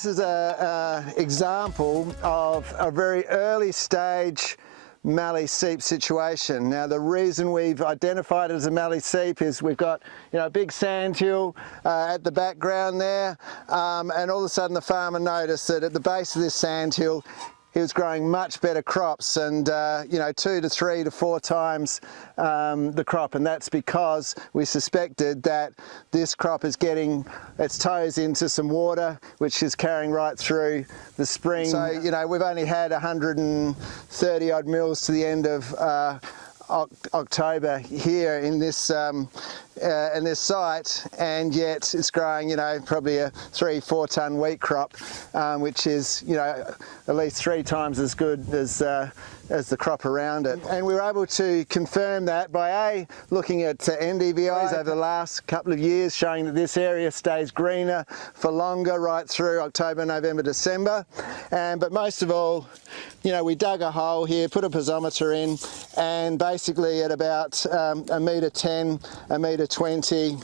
This is an example of a very early stage Mallee seep situation. Now the reason we've identified it as a Mallee seep is we've got a big sandhill at the background there, and all of a sudden the farmer noticed that at the base of this sandhill he was growing much better crops, and 2 to 3 to 4 times the crop, and that's because we suspected that this crop is getting its toes into some water which is carrying right through the spring. So we've only had 130 odd mils to the end of October here in this site, and yet it's growing probably a 3-4 ton wheat crop, which is at least 3 times as good as the crop around it. And we were able to confirm that by looking at NDVIs over the last couple of years, showing that this area stays greener for longer right through October, November, December. But most of all, we dug a hole here, put a piezometer in, and basically at about 1.10 metre, 1.20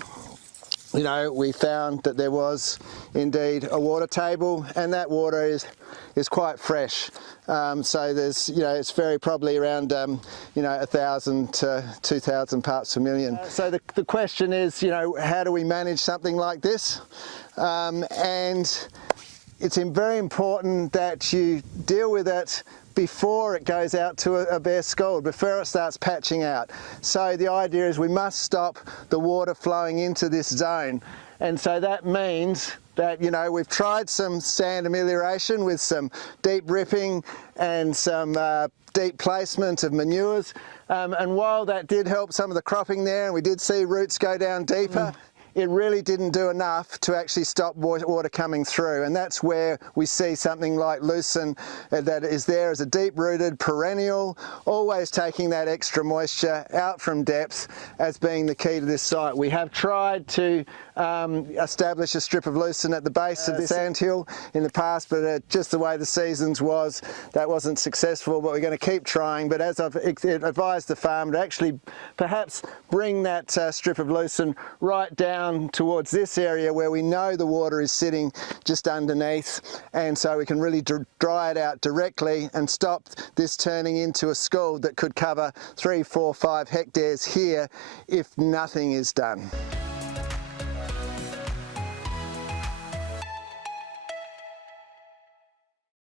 metre, we found that there was indeed a water table, and that water is quite fresh. So there's, it's very probably around 1,000 to 2,000 parts per million. So the question is, how do we manage something like this? And it's very important that you deal with it before it goes out to a bare scald, before it starts patching out. So the idea is we must stop the water flowing into this zone. And so that means that, we've tried some sand amelioration with some deep ripping and some deep placement of manures. And while that did help some of the cropping there, and we did see roots go down deeper, it really didn't do enough to actually stop water coming through, and that's where we see something like lucerne that is there as a deep-rooted perennial, always taking that extra moisture out from depth as being the key to this site. We have tried to establish a strip of lucerne at the base of this sandhill in the past, but just the way the seasons was, that wasn't successful, but we're going to keep trying. But as I've advised the farmer to actually perhaps bring that strip of lucerne right down towards this area where we know the water is sitting just underneath, and so we can really dry it out directly and stop this turning into a scald that could cover 3, 4, 5 hectares here if nothing is done.